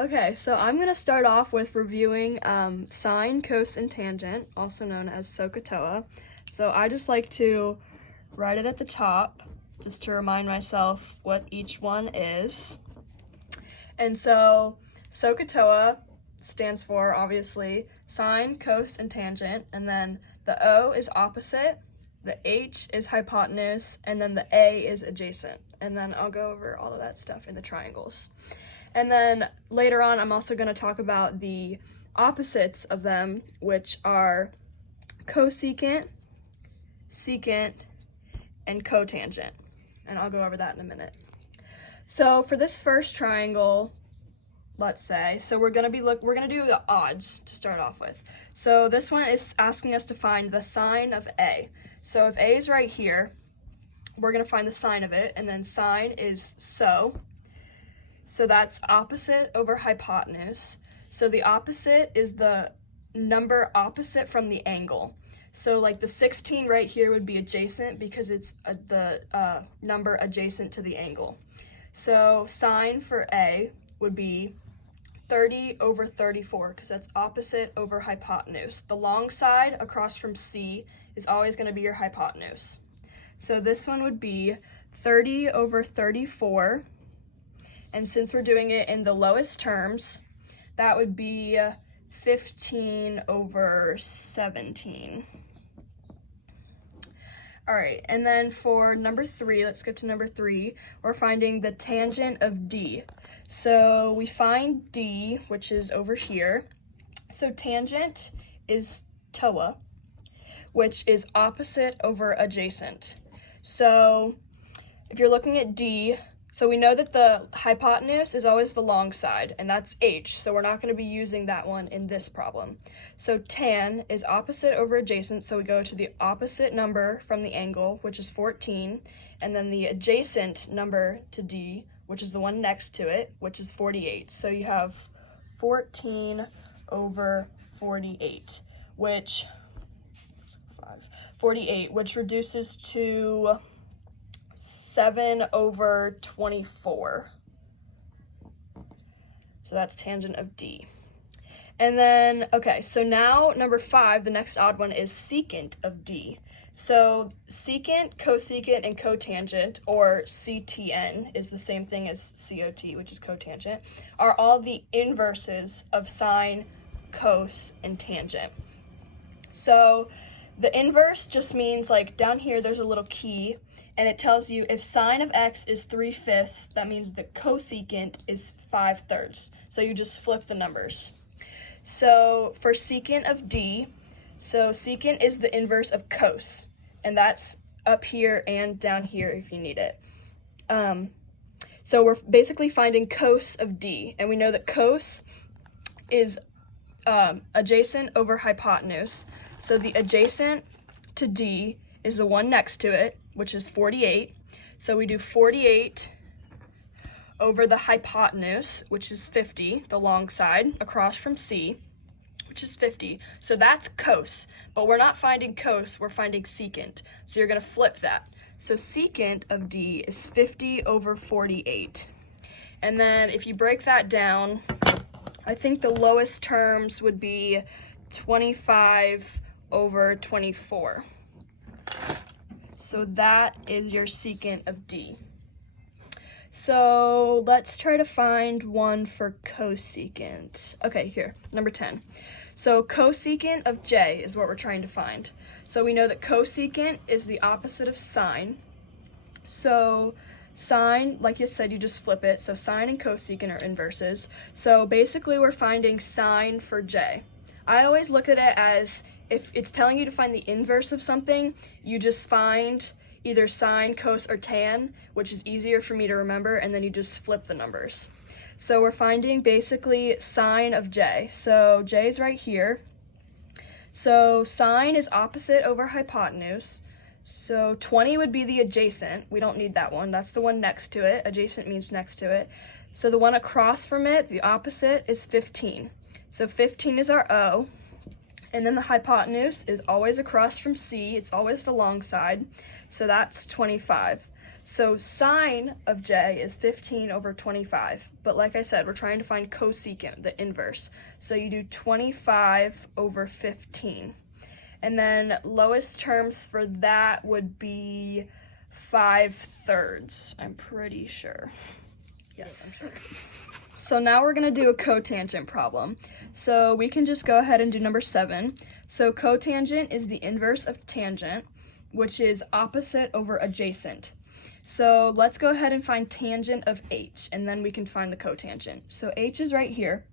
Okay, so I'm going to start off with reviewing sine, cos, and tangent, also known as SOHCAHTOA. So I just like to write it at the top, just to remind myself what each one is. And so SOHCAHTOA stands for, obviously, sine, cos, and tangent, and then the O is opposite, the H is hypotenuse, and then the A is adjacent. And then I'll go over all of that stuff in the triangles. And then later on, I'm also going to talk about the opposites of them, which are cosecant, secant, and cotangent. And I'll go over that in a minute. So for this first triangle, let's say, so we're going to do the odds to start off with. So this one is asking us to find the sine of A. So if A is right here, we're going to find the sine of it, and then sine is so that's opposite over hypotenuse. So the opposite is the number opposite from the angle. So like the 16 right here would be adjacent because it's the number adjacent to the angle. So sine for A would be 30 over 34 because that's opposite over hypotenuse. The long side across from C is always going to be your hypotenuse. So this one would be 30 over 34. And since we're doing it in the lowest terms, that would be 15 over 17. All right, and then for number 3, let's skip to number 3, we're finding the tangent of D. So we find D, which is over here. So tangent is TOA, which is opposite over adjacent. So if you're looking at D, so we know that the hypotenuse is always the long side, and that's H, so we're not going to be using that one in this problem. So tan is opposite over adjacent, so we go to the opposite number from the angle, which is 14, and then the adjacent number to D, which is the one next to it, which is 48. So you have 14 over 48, which 48, which reduces to 7 over 24. So that's tangent of D. And then, okay, so now number 5, the next odd one is secant of D. So secant, cosecant, and cotangent, or CTN, is the same thing as COT, which is cotangent, are all the inverses of sine, cos, and tangent. So the inverse just means, like, down here there's a little key, and it tells you if sine of x is 3/5, that means the cosecant is 5/3. So you just flip the numbers. So for secant of D, so secant is the inverse of cos, and that's up here and down here if you need it. So we're basically finding cos of D, and we know that cos is adjacent over hypotenuse. So the adjacent to D is the one next to it, which is 48. So we do 48 over the hypotenuse, which is 50, the long side, across from C, which is 50. So that's cos, but we're not finding cos, we're finding secant. So you're going to flip that. So secant of D is 50 over 48. And then if you break that down, I think the lowest terms would be 25 over 24. So that is your secant of D. So let's try to find one for cosecant. Okay, here, number 10. So cosecant of J is what we're trying to find. So we know that cosecant is the opposite of sine. So sine, like you said, you just flip it. So sine and cosecant are inverses. So basically we're finding sine for J. I always look at it as if it's telling you to find the inverse of something, you just find either sine, cos, or tan, which is easier for me to remember, and then you just flip the numbers. So we're finding basically sine of J. So J is right here. So sine is opposite over hypotenuse. So 20 would be the adjacent. We don't need that one. That's the one next to it. Adjacent means next to it. So the one across from it, the opposite, is 15. So 15 is our O. And then the hypotenuse is always across from C. It's always the long side. So that's 25. So sine of j is 15 over 25. But like I said, we're trying to find cosecant, the inverse. So you do 25 over 15. And then lowest terms for that would be 5/3, I'm pretty sure. Yes, I'm sure. So now we're gonna do a cotangent problem. So we can just go ahead and do number 7. So cotangent is the inverse of tangent, which is opposite over adjacent. So let's go ahead and find tangent of h, and then we can find the cotangent. So h is right here.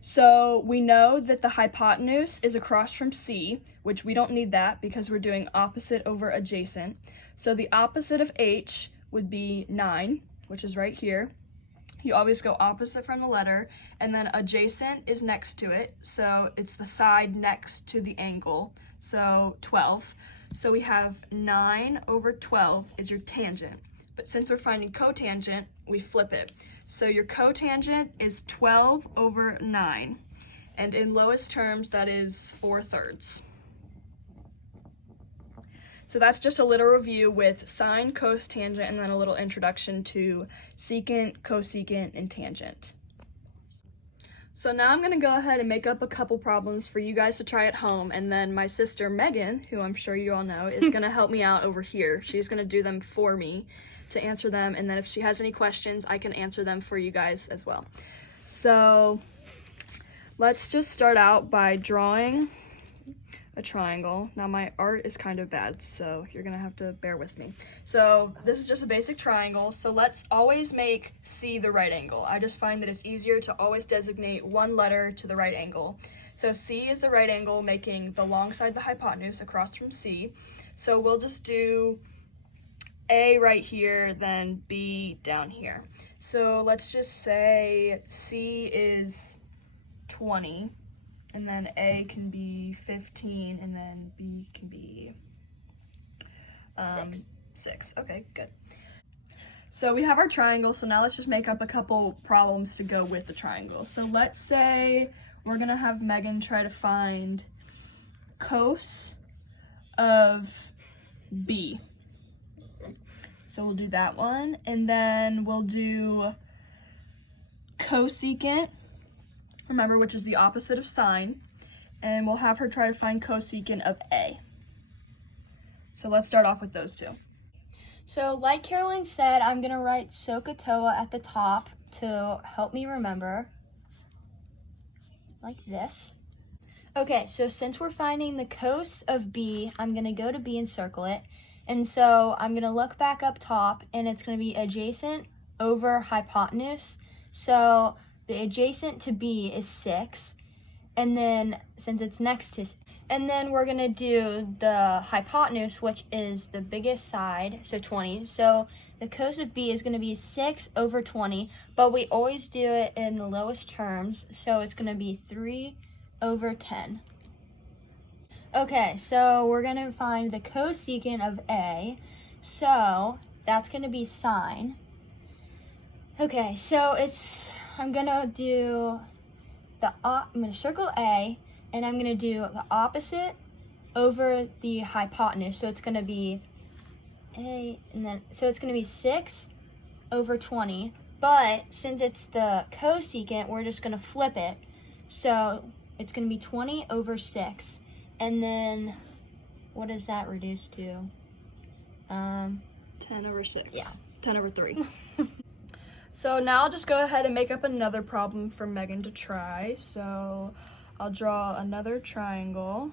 So we know that the hypotenuse is across from C, which we don't need that because we're doing opposite over adjacent. So the opposite of h would be 9, which is right here. You always go opposite from the letter, and then adjacent is next to it, so it's the side next to the angle, so 12. So we have 9 over 12 is your tangent, but since we're finding cotangent, we flip it. So your cotangent is 12 over 9, and in lowest terms, that is 4/3. So that's just a little review with sine, cos, tangent, and then a little introduction to secant, cosecant, and tangent. So now I'm gonna go ahead and make up a couple problems for you guys to try at home, and then my sister Megan, who I'm sure you all know, is gonna help me out over here. She's gonna do them for me to answer them, and then if she has any questions, I can answer them for you guys as well. So let's just start out by drawing a triangle. Now my art is kind of bad, so you're gonna have to bear with me. So this is just a basic triangle, so let's always make C the right angle. I just find that it's easier to always designate one letter to the right angle. So C is the right angle, making the long side the hypotenuse across from C. So we'll just do A right here, then B down here. So let's just say C is 20. And then A can be 15, and then B can be 6. Okay, good. So we have our triangle, so now let's just make up a couple problems to go with the triangle. So let's say we're gonna have Megan try to find cos of B. So we'll do that one, and then we'll do cosecant, remember, which is the opposite of sine, and we'll have her try to find cosecant of A. So let's start off with those two. So like Caroline said, I'm going to write SOHCAHTOA at the top to help me remember, like this. Okay, so since we're finding the cos of B, I'm going to go to B and circle it. And so I'm going to look back up top, and it's going to be adjacent over hypotenuse. So the adjacent to B is 6, and then since it's next to, and then we're gonna do the hypotenuse, which is the biggest side, so 20. So the cos of B is gonna be 6 over 20, but we always do it in the lowest terms, so it's gonna be 3 over 10. Okay, so we're gonna find the cosecant of A, so that's gonna be sine. Okay, so I'm gonna do I'm gonna circle A, and I'm gonna do the opposite over the hypotenuse. So it's gonna be A, and then, so it's gonna be 6 over 20. But since it's the cosecant, we're just gonna flip it. So it's gonna be 20 over 6. And then, what does that reduce to? 10 over 6. Yeah. 10 over 3. So now I'll just go ahead and make up another problem for Megan to try. So I'll draw another triangle.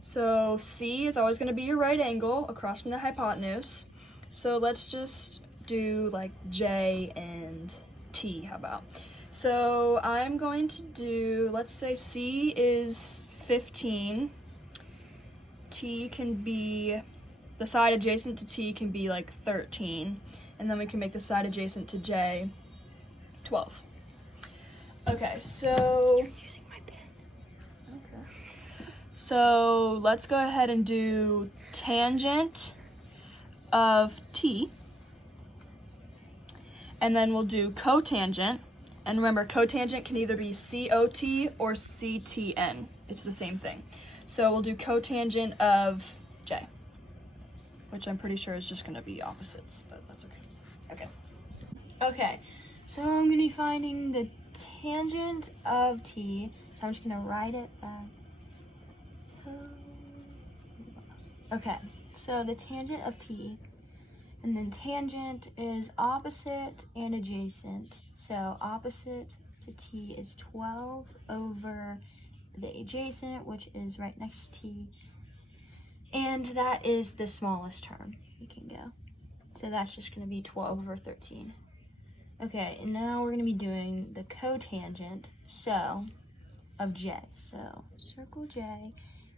So C is always going to be your right angle across from the hypotenuse. So let's just do like J and T, how about? So I'm going to do, let's say C is 15. T can be, the side adjacent to T can be like 13. And then we can make the side adjacent to J 12. Okay, so You're using my pen. Okay. So let's go ahead and do tangent of T. And then we'll do cotangent. And remember, cotangent can either be COT or CTN. It's the same thing. So we'll do cotangent of J. which I'm pretty sure is just going to be opposites, but that's okay. Okay, so I'm going to be finding the tangent of t. So I'm just going to write it back. Okay, so the tangent of t, and then tangent is opposite and adjacent. So opposite to t is 12 over the adjacent, which is right next to t. And that is the smallest term we can go. So that's just going to be 12 over 13. Okay, and now we're going to be doing the cotangent, so, of j. So circle j,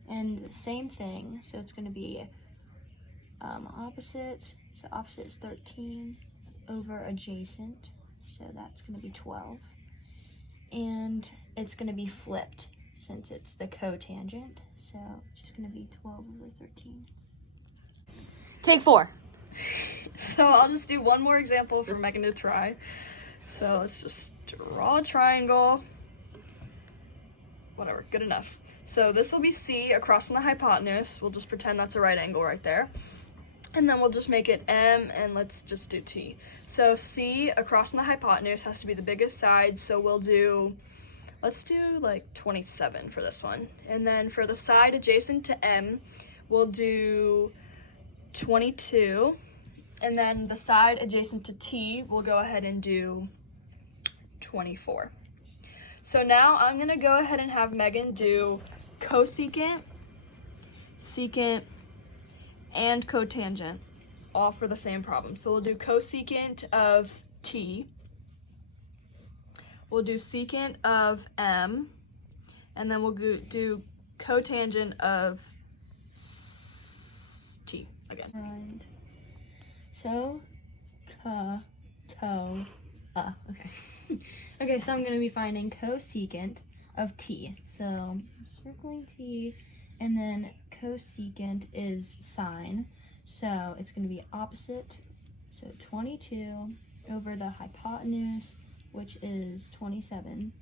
and the same thing. So it's going to be opposite. So opposite is 13 over adjacent. So that's going to be 12. And it's going to be flipped since it's the cotangent. So it's just going to be 12 over 13. Take 4. So I'll just do one more example for Megan to try. So let's just draw a triangle. Whatever, good enough. So this will be C across from the hypotenuse. We'll just pretend that's a right angle right there. And then we'll just make it M, and let's just do T. So C across from the hypotenuse has to be the biggest side, so let's do like 27 for this one. And then for the side adjacent to M, we'll do 22. And then the side adjacent to T, we'll go ahead and do 24. So now I'm gonna go ahead and have Megan do cosecant, secant, and cotangent, all for the same problem. So we'll do cosecant of T, we'll do secant of M, and then we'll do cotangent of T again. Right. So, okay. Okay, so I'm going to be finding cosecant of t. So, I'm circling t, and then cosecant is sine. So, it's going to be opposite. So, 22 over the hypotenuse, which is 27.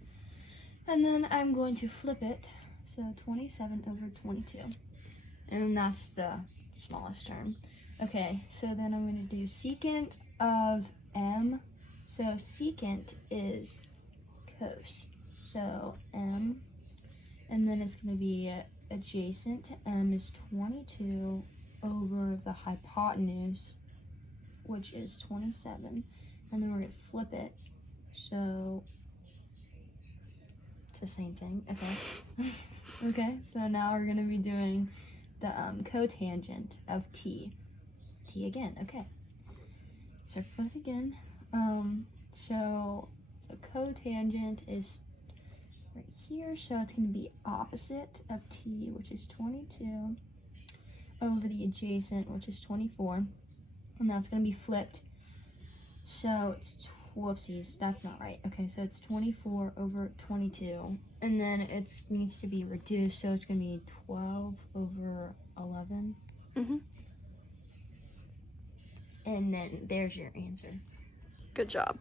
And then I'm going to flip it. So, 27 over 22. And that's the smallest term. Okay, so then I'm going to do secant of m. So secant is cos. So m, and then it's going to be adjacent to m is 22 over the hypotenuse, which is 27. And then we're going to flip it. So it's the same thing. Okay. Okay, so now we're going to be doing the cotangent of t. T again, okay. Circle it again. So the cotangent is right here, so it's going to be opposite of t, which is 22, over the adjacent, which is 24, and that's going to be flipped. So it's, whoopsies, that's not right. Okay, so it's 24 over 22, and then it needs to be reduced, so it's going to be 12 over 11. Mm-hmm. And then there's your answer. Good job.